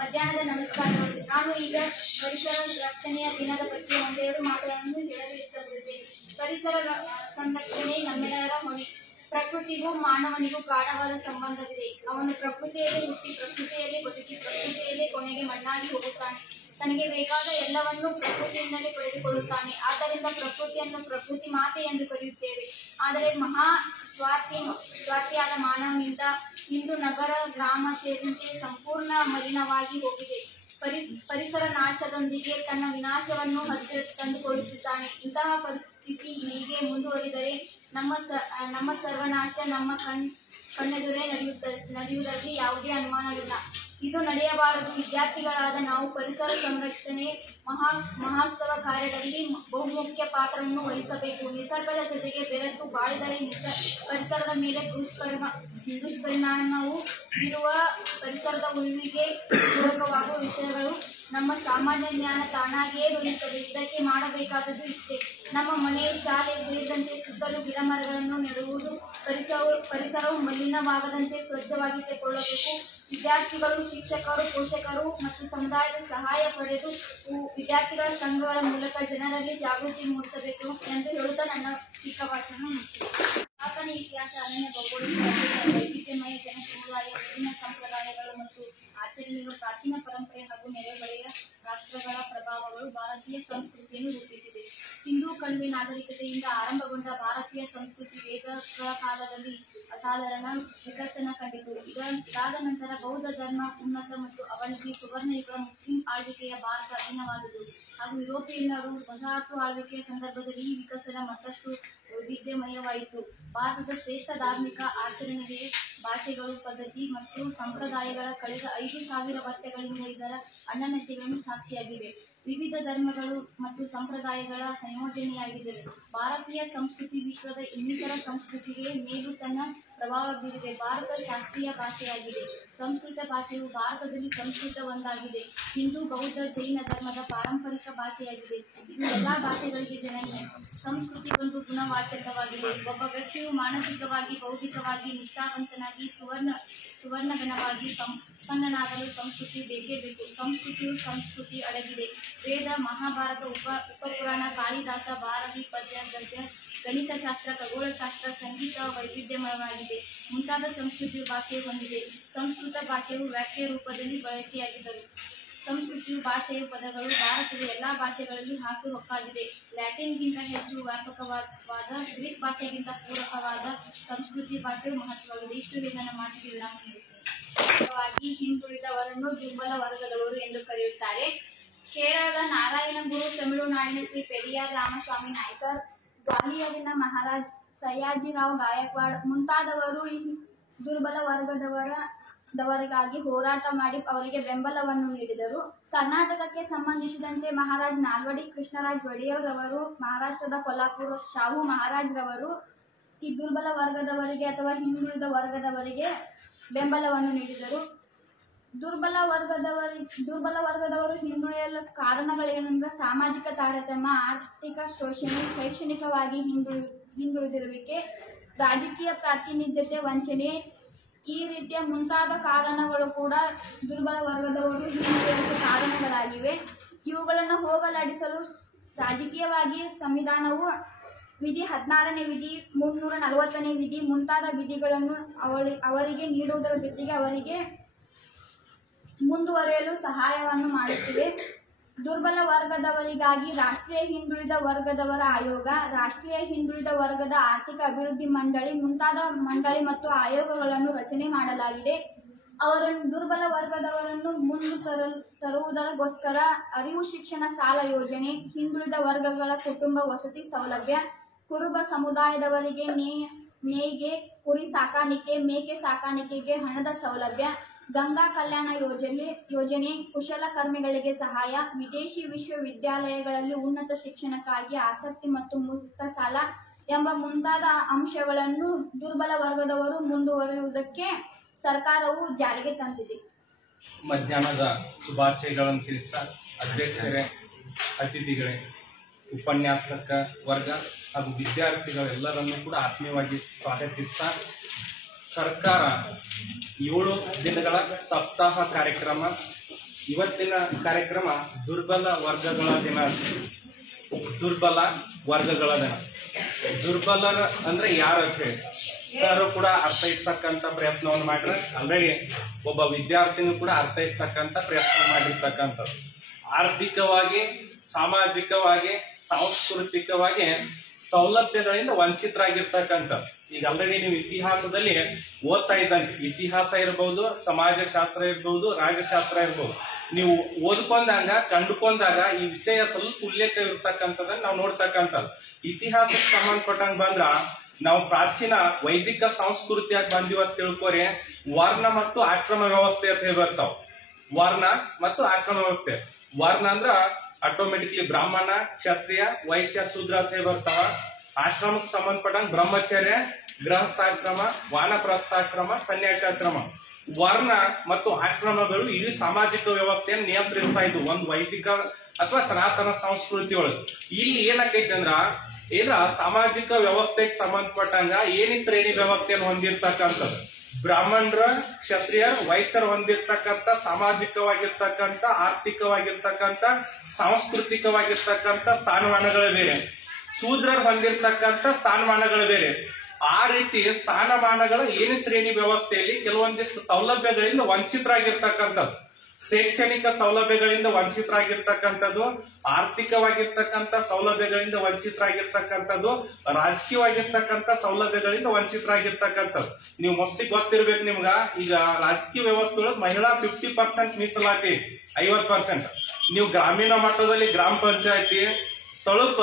ಮಧ್ಯಾಹ್ನದ ನಮಸ್ಕಾರಗಳು. ನಾನು ಈಗ ಪರಿಸರ ರಕ್ಷಣೆಯ ದಿನದ ಬಗ್ಗೆ ಒಂದೆರಡು ಮಾತುಗಳನ್ನು ಹೇಳಲು ಇಷ್ಟಪಡುತ್ತೇನೆ. ಪರಿಸರ ಸಂರಕ್ಷಣೆ ನಮ್ಮೆಲ್ಲರ ಹೊಣೆ. ಪ್ರಕೃತಿಗೂ ಮಾನವನಿಗೂ ಗಾಢವಾದ ಸಂಬಂಧವಿದೆ. ಅವನು ಪ್ರಕೃತಿಯಲ್ಲಿ ಹುಟ್ಟಿ, ಪ್ರಕೃತಿಯಲ್ಲಿ ಬದುಕಿ, ಪ್ರಕೃತಿಯಲ್ಲಿ ಕೊನೆಗೆ ಮಣ್ಣಾಗಿ ಹೋಗುತ್ತಾನೆ. ತನಗೆ ಬೇಕಾದ ಎಲ್ಲವನ್ನೂ ಪ್ರಕೃತಿಯಿಂದಲೇ ಪಡೆದುಕೊಳ್ಳುತ್ತಾನೆ. ಆದ್ದರಿಂದ ಪ್ರಕೃತಿಯನ್ನು ಪ್ರಕೃತಿ ಮಾತೆ ಎಂದು ಕರೆಯುತ್ತೇವೆ. ಆದರೆ ಸ್ವಾರ್ಥಿಯಾದ ಮಾನವನಿಂದ ಇಂದು ನಗರ, ಗ್ರಾಮ ಸೇರಿದಂತೆ ಸಂಪೂರ್ಣ ಮಲಿನವಾಗಿ ಹೋಗಿದೆ. ಪರಿಸರ ನಾಶದೊಂದಿಗೆ ತನ್ನ ವಿನಾಶವನ್ನು ಹತ್ತಿರ ತಂದುಕೊಳ್ಳುತ್ತಿದ್ದಾನೆ. ಇಂತಹ ಪರಿಸ್ಥಿತಿ ಹೀಗೆ ಮುಂದುವರಿದರೆ ನಮ್ಮ ಸರ್ವನಾಶ ನಮ್ಮ ಕಣ್ಣೆದುರೇ ನಡೆಯುವುದರಲ್ಲಿ ಯಾವುದೇ ಅನುಮಾನವಿಲ್ಲ. ಇದು ನಡೆಯಬಾರದು. ವಿದ್ಯಾರ್ಥಿಗಳಾದ ನಾವು ಪರಿಸರ ಸಂರಕ್ಷಣೆ ಮಹೋತ್ಸವ ಕಾರ್ಯದಲ್ಲಿ ಬಹುಮುಖ್ಯ ಪಾತ್ರವನ್ನು ವಹಿಸಬೇಕು. ನಿಸರ್ಗದ ಜೊತೆಗೆ ಬೆರೆತು ಬಾಳಿದರೆ ಪರಿಸರದ ಮೇಲೆ ದುಷ್ಪರಿಣಾಮವು ಬೀರುವ ಪರಿಸರದ ಉಳಿವಿಗೆ ಪೂರಕವಾಗುವ ವಿಷಯಗಳು ನಮ್ಮ ಸಾಮಾನ್ಯ ಜ್ಞಾನ ತಾನಾಗಿಯೇ ಬೆಳೆಯುತ್ತದೆ. ಇದಕ್ಕೆ ಮಾಡಬೇಕಾದದ್ದು ಇಷ್ಟೇ: ನಮ್ಮ ಮನೆ, ಶಾಲೆ ಸೇರಿದಂತೆ ಸುತ್ತಲೂ ಗಿಡ ಮರಗಳನ್ನು ನೆಡುವುದು, ಪರಿಸರವು ಮಲಿನವಾಗದಂತೆ ಸ್ವಚ್ಛವಾಗಿಟ್ಟುಕೊಳ್ಳಬೇಕು. ವಿದ್ಯಾರ್ಥಿಗಳು, ಶಿಕ್ಷಕರು, ಪೋಷಕರು ಮತ್ತು ಸಮುದಾಯದ ಸಹಾಯ ಪಡೆದು ವಿದ್ಯಾರ್ಥಿಗಳ ಸಂಘಗಳ ಮೂಲಕ ಜನರಲ್ಲಿ ಜಾಗೃತಿ ಮೂಡಿಸಬೇಕು ಎಂದು ಹೇಳುತ್ತಾ ನನ್ನ ಚಿಕ್ಕ ಭಾಷಣ ಮುಗಿಸಿದೆ. ಪುರಾತನ ಇತಿಹಾಸ, ಅರಣ್ಯ, ಭೌಗೋಳಿಕ ವೈವಿಧ್ಯಮಯ ಜನ ಸಮುದಾಯ, ವಿಭಿನ್ನ ಸಂಪ್ರದಾಯಗಳು ಮತ್ತು ಆಚರಣೆಗಳು, ಪ್ರಾಚೀನ ಪರಂಪರೆ ಹಾಗೂ ನೆರೆಹೊರೆಯ ರಾಷ್ಟ್ರಗಳ ಪ್ರಭಾವಗಳು ಭಾರತೀಯ ಸಂಸ್ಕೃತಿಯನ್ನು ರೂಪಿಸಿದೆ. ಸಿಂಧೂ ಕಣಿವೆ ನಾಗರಿಕತೆಯಿಂದ ಆರಂಭಗೊಂಡ ಭಾರತೀಯ ಸಂಸ್ಕೃತಿ ವೇದಗಳ ಕಾಲದಲ್ಲಿ ಅಸಾಧಾರಣ ವಿಕಸನ ಕಂಡಿತು. ಇದಾದ ನಂತರ ಬೌದ್ಧ ಧರ್ಮ ಉನ್ನತ ಮತ್ತು ಅವನತಿ, ಸುವರ್ಣಯುಗ, ಮುಸ್ಲಿಂ ಆಳ್ವಿಕೆಯ ಭಾರತ ಅಧೀನವಾದುದು ಹಾಗೂ ಯುರೋಪಿಯನ್ನರು ವಸಾಹತು ಆಳ್ವಿಕೆಯ ಸಂದರ್ಭದಲ್ಲಿ ಈ ವಿಕಸನ ಮತ್ತಷ್ಟು ವೈವಿಧ್ಯಮಯವಾಯಿತು. ಭಾರತದ ಶ್ರೇಷ್ಠ ಧಾರ್ಮಿಕ ಆಚರಣೆಗೆ ಭಾಷೆಗಳು, ಪದ್ಧತಿ ಮತ್ತು ಸಂಪ್ರದಾಯಗಳ ಕಳೆದ 5,000 ವರ್ಷಗಳಿಂದ ಇದರ ಅನನ್ಯತೆಗಳನ್ನು ಸಾಕ್ಷಿಯಾಗಿವೆ. ವಿವಿಧ ಧರ್ಮಗಳು ಮತ್ತು ಸಂಪ್ರದಾಯಗಳ ಸಂಯೋಜನೆಯಾಗಿದೆ. ಭಾರತೀಯ ಸಂಸ್ಕೃತಿ ವಿಶ್ವದ ಇನ್ನಿತರ ಸಂಸ್ಕೃತಿಗೆ ಮೇಲೂ ತನ್ನ ಪ್ರಭಾವ ಬೀರಿದೆ. ಭಾರತ ಶಾಸ್ತ್ರೀಯ ಭಾಷೆಯಾಗಿದೆ. ಸಂಸ್ಕೃತ ಭಾಷೆಯು ಭಾರತದಲ್ಲಿ ಸಂಸ್ಕೃತ ಒಂದಾಗಿದೆ. ಹಿಂದೂ, ಬೌದ್ಧ, ಜೈನ ಧರ್ಮದ ಪಾರಂಪರಿಕ ಭಾಷೆಯಾಗಿದೆ. ಇದು ಎಲ್ಲ ಭಾಷೆಗಳಿಗೆ ಜನನೀಯ. ಸಂಸ್ಕೃತಿ ಒಂದು ಗುಣವಾಚಕವಾಗಿದೆ. ಒಬ್ಬ ವ್ಯಕ್ತಿಯು ಮಾನಸಿಕವಾಗಿ, ಬೌದ್ಧಿಕವಾಗಿ ನಿಷ್ಠಾವಂತನಾಗಿ, ಸುವರ್ಣಗಣವಾಗಿ ಸಂಪನ್ನನಾಗಲು ಸಂಸ್ಕೃತಿ ಬೇಕೇ ಬೇಕು. ಸಂಸ್ಕೃತಿ ಅಡಗಿದೆ. ವೇದ, ಮಹಾಭಾರತ, ಉಪಪುರಾಣ, ಕಾಳಿದಾಸ, ಭಾರವಿ, ಪದ್ಯ, ಗದ್ಯ, ಗಣಿತಶಾಸ್ತ್ರ, ಖಗೋಳಶಾಸ್ತ್ರ, ಸಂಗೀತ ವೈವಿಧ್ಯಮಯವಾಗಿದೆ ಮುಂತಾದ ಸಂಸ್ಕೃತಿಯು ಭಾಷೆ ಹೊಂದಿದೆ. ಸಂಸ್ಕೃತ ಭಾಷೆಯು ವಾಕ್ಯ ರೂಪದಲ್ಲಿ ಬಳಕೆಯಾಗಿದ್ದರು. ಸಂಸ್ಕೃತಿಯು ಭಾಷೆಯ ಪದಗಳು ಭಾರತದ ಎಲ್ಲ ಭಾಷೆಗಳಲ್ಲಿ ಹಾಸುಹೊಕ್ಕಾಗಿದೆ. ಲ್ಯಾಟಿನ್ಗಿಂತ ಹೆಚ್ಚು ವ್ಯಾಪಕವಾದ, ಗ್ರೀಕ್ ಭಾಷೆಗಿಂತ ಪೂರಕವಾದ ಸಂಸ್ಕೃತಿ ಭಾಷೆಯು ಮಹತ್ವವಾಗಿದೆ. ಇಷ್ಟು ಹೇಳಿ ನನ್ನ ಮಾತಿಗೆ ವಿರಾಮ ನೀಡುತ್ತೇನೆ. ಹಿಂದುಳಿದವರನ್ನು ದುರ್ಬಲ ವರ್ಗದವರು ಎಂದು ಕರೆಯುತ್ತಾರೆ. ಕೇರಳದ ನಾರಾಯಣಗುರು, ತಮಿಳುನಾಡಿನ ಶ್ರೀ ಪೆರಿಯಾರ್ ರಾಮಸ್ವಾಮಿ ನಾಯ್ಕರ್, ಗ್ವಾಲಿಯರಿನ ಮಹಾರಾಜ್ ಸಯ್ಯಾಜಿರಾವ್ ಗಾಯಕ್ವಾಡ್ ಮುಂತಾದವರು ದುರ್ಬಲ ವರ್ಗದವರಿಗಾಗಿ ಹೋರಾಟ ಮಾಡಿ ಅವರಿಗೆ ಬೆಂಬಲವನ್ನು ನೀಡಿದರು. ಕರ್ನಾಟಕಕ್ಕೆ ಸಂಬಂಧಿಸಿದಂತೆ ಮಹಾರಾಜ್ ನಾಲ್ವಡಿ ಕೃಷ್ಣರಾಜ ಒಡೆಯರ್ ರವರು, ಮಹಾರಾಷ್ಟ್ರದ ಕೊಲ್ಹಾಪುರ ಶಾಹು ಮಹಾರಾಜ್ ರವರು ಈ ದುರ್ಬಲ ವರ್ಗದವರಿಗೆ ಅಥವಾ ಹಿಂದುಳಿದ ವರ್ಗದವರಿಗೆ ಬೆಂಬಲವನ್ನು ನೀಡಿದರು. ದುರ್ಬಲ ವರ್ಗದವರು ಹಿಂದುಳಿಯಲು ಕಾರಣಗಳೇನೆಂದರೆ ಸಾಮಾಜಿಕ ತಾರತಮ್ಯ, ಆರ್ಥಿಕ ಶೋಷಣೆ, ಶೈಕ್ಷಣಿಕವಾಗಿ ಹಿಂದುಳಿದಿರುವಿಕೆ, ರಾಜಕೀಯ ಪ್ರಾತಿನಿಧ್ಯತೆ, ವಂಚನೆ ಈ ರೀತಿಯ ಮುಂತಾದ ಕಾರಣಗಳು ಕೂಡ ದುರ್ಬಲ ವರ್ಗದವರು ಹಿಂದುಳಿಯಲಿಕ್ಕೆ ಕಾರಣಗಳಾಗಿವೆ. ಇವುಗಳನ್ನು ಹೋಗಲಾಡಿಸಲು ರಾಜಕೀಯವಾಗಿ ಸಂವಿಧಾನವು ವಿಧಿ 16ನೇ ವಿಧಿ, 340ನೇ ವಿಧಿ ಮುಂತಾದ ವಿಧಿಗಳನ್ನು ಅವರಿಗೆ ನೀಡುವುದರ ಜೊತೆಗೆ ಅವರಿಗೆ ಮುಂದುವರಿಯಲು ಸಹಾಯವನ್ನು ಮಾಡುತ್ತಿವೆ. ದುರ್ಬಲ ವರ್ಗದವರಿಗಾಗಿ ರಾಷ್ಟ್ರೀಯ ಹಿಂದುಳಿದ ವರ್ಗದವರ ಆಯೋಗ, ರಾಷ್ಟ್ರೀಯ ಹಿಂದುಳಿದ ವರ್ಗದ ಆರ್ಥಿಕ ಅಭಿವೃದ್ಧಿ ಮಂಡಳಿ ಮುಂತಾದ ಮಂಡಳಿ ಮತ್ತು ಆಯೋಗಗಳನ್ನು ರಚನೆ ಮಾಡಲಾಗಿದೆ. ದುರ್ಬಲ ವರ್ಗದವರನ್ನು ಮುಂದೆ ತರುವುದಕ್ಕೋಸ್ಕರ ಅರಿವು ಶಿಕ್ಷಣ ಸಾಲ ಯೋಜನೆ, ಹಿಂದುಳಿದ ವರ್ಗಗಳ ಕುಟುಂಬ ವಸತಿ ಸೌಲಭ್ಯ, ಕುರುಬ ಸಮುದಾಯದವರಿಗೆ ನೇಯ್ಗೆ, ಕುರಿ ಸಾಕಾಣಿಕೆ, ಮೇಕೆ ಸಾಕಾಣಿಕೆಗೆ ಹಣದ ಸೌಲಭ್ಯ, ಗಂಗಾ ಕಲ್ಯಾಣ ಯೋಜನೆ, ಕುಶಲಕರ್ಮಿಗಳಿಗೆ ಸಹಾಯ, ವಿದೇಶಿ ವಿಶ್ವವಿದ್ಯಾಲಯಗಳಲ್ಲಿ ಉನ್ನತ ಶಿಕ್ಷಣಕ್ಕಾಗಿ ಆಸಕ್ತಿ ಮತ್ತು ಮುಕ್ತ ಸಾಲ ಎಂಬ ಮುಂತಾದ ಅಂಶಗಳನ್ನು ದುರ್ಬಲ ವರ್ಗದವರು ಮುಂದುವರಿಯುವುದಕ್ಕೆ ಸರ್ಕಾರವು ಜಾರಿಗೆ ತಂದಿದೆ. ಮಧ್ಯಾಹ್ನದ ಶುಭಾಶಯಗಳನ್ನು ತಿಳಿಸ್ತಾ ಅಧ್ಯಕ್ಷರೇ, ಅತಿಥಿಗಳೇ, ಉಪನ್ಯಾಸಕ ವರ್ಗ ಹಾಗೂ ವಿದ್ಯಾರ್ಥಿಗಳೆಲ್ಲರನ್ನೂ ಕೂಡ ಆತ್ಮೀಯವಾಗಿ ಸ್ವಾಗತಿಸ್ತಾ ಸರ್ಕಾರ 7 ದಿನಗಳ ಸಪ್ತಾಹ ಕಾರ್ಯಕ್ರಮ. ಇವತ್ತಿನ ಕಾರ್ಯಕ್ರಮ ದುರ್ಬಲ ವರ್ಗಗಳ ದಿನ. ದುರ್ಬಲ ವರ್ಗಗಳ ದಿನ. ದುರ್ಬಲರ ಅಂದ್ರೆ ಯಾರು ಅಂತ ಹೇಳಿ ಸರ್ ಕೂಡ ಅರ್ಥೈಸ್ತಕ್ಕಂಥ ಪ್ರಯತ್ನವನ್ನು ಮಾಡ್ರೆ. ಆಲ್ರೆಡಿ ಒಬ್ಬ ವಿದ್ಯಾರ್ಥಿನೂ ಕೂಡ ಅರ್ಥೈಸ್ತಕ್ಕಂಥ ಪ್ರಯತ್ನ ಮಾಡಿರ್ತಕ್ಕಂಥದ್ದು. ಆರ್ಥಿಕವಾಗಿ, ಸಾಮಾಜಿಕವಾಗಿ, ಸಾಂಸ್ಕೃತಿಕವಾಗಿ ಸೌಲಭ್ಯಗಳಿಂದ ವಂಚಿತರಾಗಿರ್ತಕ್ಕಂಥದ್ದು. ಈಗ ಆಲ್ರೆಡಿ ನೀವು ಇತಿಹಾಸದಲ್ಲಿ ಓದ್ತಾ ಇದ್ದಂಗೆ, ಇತಿಹಾಸ ಇರಬಹುದು, ಸಮಾಜಶಾಸ್ತ್ರ ಇರಬಹುದು, ರಾಜಶಾಸ್ತ್ರ ಇರಬಹುದು, ನೀವು ಓದ್ಕೊಂಡಾಗ ಕಂಡುಕೊಂಡಾಗ ಈ ವಿಷಯ ಸ್ವಲ್ಪ ಉಲ್ಲೇಖ ಇರ್ತಕ್ಕಂಥದ್ದನ್ನ ನಾವು ನೋಡ್ತಕ್ಕಂಥದ್ದು. ಇತಿಹಾಸಕ್ಕೆ ಸಂಬಂಧಪಟ್ಟಂಗೆ ಬಂದ್ರ ನಾವು ಪ್ರಾಚೀನ ವೈದಿಕ ಸಂಸ್ಕೃತಿಯಾಗಿ ಬಂದಿವತ್ತು ತಿಳ್ಕೊರಿ. ವರ್ಣ ಮತ್ತು ಆಶ್ರಮ ವ್ಯವಸ್ಥೆ ಅಂತ ಹೇಳಿ ಬರ್ತಾವ. ವರ್ಣ ಮತ್ತು ಆಶ್ರಮ ವ್ಯವಸ್ಥೆ. ವರ್ಣ ಅಂದ್ರ ಆಟೋಮೆಟಿಕ್ಲಿ ಬ್ರಾಹ್ಮಣ, ಕ್ಷತ್ರಿಯ, ವೈಶ್ಯ, ಶೂದ್ರ ಅಂತ ಹೇಳಿ ಬರ್ತಾವ. ಆಶ್ರಮಕ್ಕೆ ಸಂಬಂಧಪಟ್ಟಂಗೆ ಬ್ರಹ್ಮಚರ್ಯ, ಗೃಹಸ್ಥಾಶ್ರಮ, ವಾನಪ್ರಸ್ಥಾಶ್ರಮ, ಸನ್ಯಾಸಾಶ್ರಮ. ವರ್ಣ ಮತ್ತು ಆಶ್ರಮಗಳು ಇಡೀ ಸಾಮಾಜಿಕ ವ್ಯವಸ್ಥೆಯನ್ನು ನಿಯಂತ್ರಿಸ್ತಾ ಇದ್ವು ಒಂದು ವೈದಿಕ ಅಥವಾ ಸನಾತನ ಸಂಸ್ಕೃತಿ ಒಳಗೆ. ಇಲ್ಲಿ ಏನಾಕೈತಿ ಅಂದ್ರ ಸಾಮಾಜಿಕ ವ್ಯವಸ್ಥೆಗೆ ಸಂಬಂಧಪಟ್ಟಂಗ ಏನಿ ಶ್ರೇಣಿ ವ್ಯವಸ್ಥೆಯನ್ನು ಹೊಂದಿರ್ತಕ್ಕಂಥದ್ದು. ಬ್ರಾಹ್ಮಣರ, ಕ್ಷತ್ರಿಯರ, ವೈಶ್ಯರು ಹೊಂದಿರ್ತಕ್ಕಂಥ ಸಾಮಾಜಿಕವಾಗಿರ್ತಕ್ಕಂಥ, ಆರ್ಥಿಕವಾಗಿರ್ತಕ್ಕಂಥ, ಸಾಂಸ್ಕೃತಿಕವಾಗಿರ್ತಕ್ಕಂಥ ಸ್ಥಾನಮಾನಗಳು ಬೇರೆ. ಶೂದ್ರರು ಹೊಂದಿರ್ತಕ್ಕಂಥ ಸ್ಥಾನಮಾನಗಳು ಬೇರೆ. ಆ ರೀತಿ ಸ್ಥಾನಮಾನಗಳ ಏನಿ ಶ್ರೇಣಿ ವ್ಯವಸ್ಥೆಯಲ್ಲಿ ಕೆಲವೊಂದಿಷ್ಟು ಸೌಲಭ್ಯಗಳಿಂದ ವಂಚಿತರಾಗಿರ್ತಕ್ಕಂಥದ್ದು. ಶೈಕ್ಷಣಿಕ ಸೌಲಭ್ಯಗಳಿಂದ ವಂಚಿತರಾಗಿರ್ತಕ್ಕಂಥದ್ದು, ಆರ್ಥಿಕವಾಗಿರ್ತಕ್ಕಂಥ ಸೌಲಭ್ಯಗಳಿಂದ ವಂಚಿತರಾಗಿರ್ತಕ್ಕಂಥದ್ದು, ರಾಜಕೀಯವಾಗಿರ್ತಕ್ಕಂಥ ಸೌಲಭ್ಯಗಳಿಂದ ವಂಚಿತರಾಗಿರ್ತಕ್ಕಂಥದ್ದು. ನೀವು ಮೋಸ್ಟ್ಲಿ ಗೊತ್ತಿರ್ಬೇಕು ನಿಮ್ಗ, ಈಗ ರಾಜಕೀಯ ವ್ಯವಸ್ಥೆ ಒಳಗೆ ಮಹಿಳಾ 50% ಮೀಸಲಾತಿ, 50%. ನೀವು ಗ್ರಾಮೀಣ ಮಟ್ಟದಲ್ಲಿ ಗ್ರಾಮ ಪಂಚಾಯತಿ ಸ್ಥಳಕ್ಕ